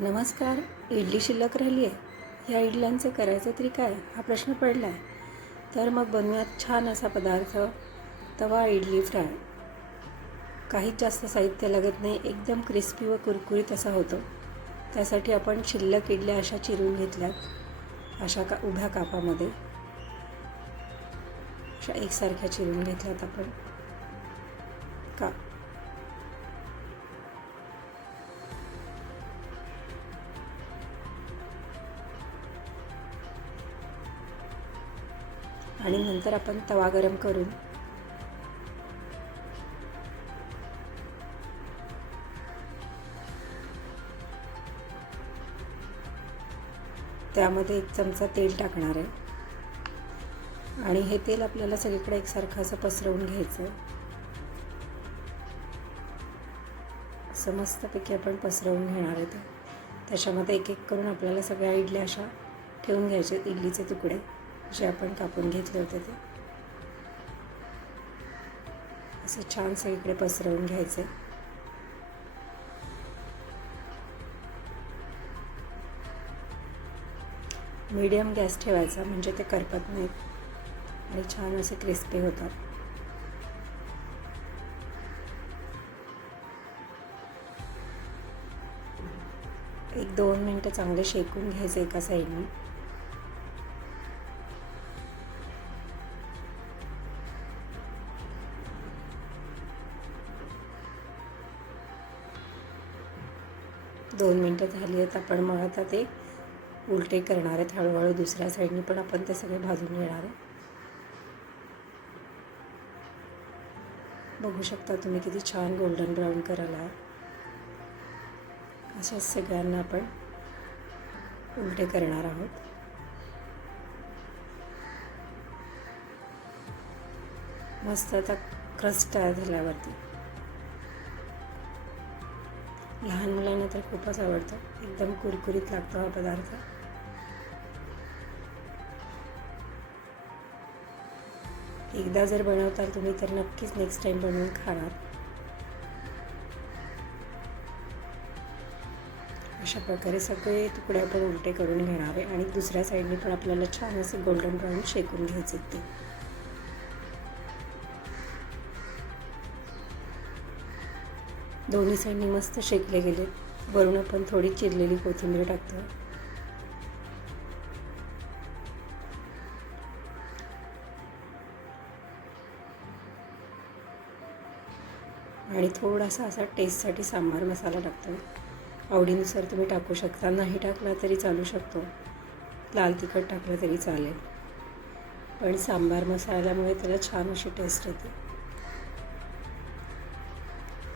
नमस्कार. इडली शिल्लक राहिली आहे. ह्या इडल्यांचे करायचं तरी काय हा प्रश्न पडला आहे. तर मग बनवूयात छान असा पदार्थ, तवा इडली फ्राय. काहीच जास्त साहित्य लागत नाही, एकदम क्रिस्पी व कुरकुरीत असा होतो. त्यासाठी आपण शिल्लक इडल्या अशा चिरून घेतल्यात, अशा उभ्या कापामध्ये अशा एकसारख्या चिरून घेतल्यात आपण का आणि नंतर आपण तवा गरम करून त्यामध्ये 1 चमचा तेल टाकणार आहे आणि हे तेल आपल्याला सगळीकडे एकसारखं असं पसरवून घ्यायचं आहे. असं मस्तपैकी आपण पसरवून घेणार आहे. त्याच्यामध्ये एक एक करून आपल्याला सगळ्या इडल्या अशा ठेवून घ्यायचे. इडलीचे तुकडे जे आपण कापून घेतले होते ते असे छान सगळीकडे पसरवून घ्यायचे. मीडियम गॅस ठेवायचा, म्हणजे ते करपत नाहीत आणि छान असे क्रिस्पी होतात. एक 2 मिनटं चांगले शेकून घ्यायचे एका साईडने. दोन मिनटं झाली आहेत. आपण मग आता ते उलटे करणार आहेत हळूहळू. दुसऱ्या साईडने पण आपण ते सगळे भाजून घेणार आहे. बघू शकता तुम्ही किती छान गोल्डन ब्राऊन करायला आहे. अशाच सगळ्यांना आपण उलटे करणार आहोत. मस्त आता क्रस्ट तयार झाल्यावरती लहान मुलांना तर खूपच आवडतं. एकदम कुरकुरीत लागतो हा पदार्थ. एकदा जर बनवताल तुम्ही तर नक्कीच नेक्स्ट टाइम बनवून खाणार. अशा प्रकारे सगळे तुकडे आपण उलटे करून घेणार आहे आणि दुसऱ्या साईडने पण आपल्याला छान असे गोल्डन ब्राऊन शेकून घ्यायचे. ते दोन्ही साईडनी मस्त शेकले गेले. वरून आपण थोडी चिरलेली कोथिंबीर टाकतो आणि थोडासा असा टेस्टसाठी सांबार मसाला टाकतो. आवडीनुसार तुम्ही टाकू शकता, नाही टाकला तरी चालू शकतो. लाल तिखट टाकलं तरी चालेल, पण सांबार मसाल्यामुळे त्याला छान अशी टेस्ट येते.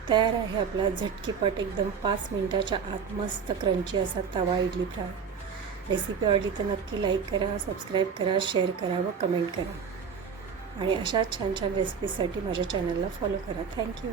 तयार आहे आपला झटकीपट एकदम 5 मिनिटाच्या आत मस्त क्रंची असा तवा इडली फ्राय. रेसिपी आवडली तर नक्की लाईक करा, सबस्क्राईब करा, शेअर करा व कमेंट करा आणि अशा छान छान रेसिपीजसाठी माझ्या चॅनलला फॉलो करा. थँक्यू.